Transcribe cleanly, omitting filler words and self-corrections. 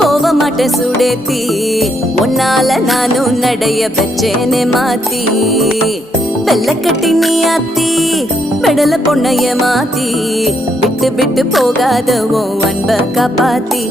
போக மாட்டேன் சுடேத்தி உன்னால நானும் நடைய வச்சேனே மாத்தி வெள்ள கட்டி நீ ஆத்தி பெடல பொண்ணைய மாத்தி விட்டு விட்டு போகாத உன் அன்ப காப்பாத்தி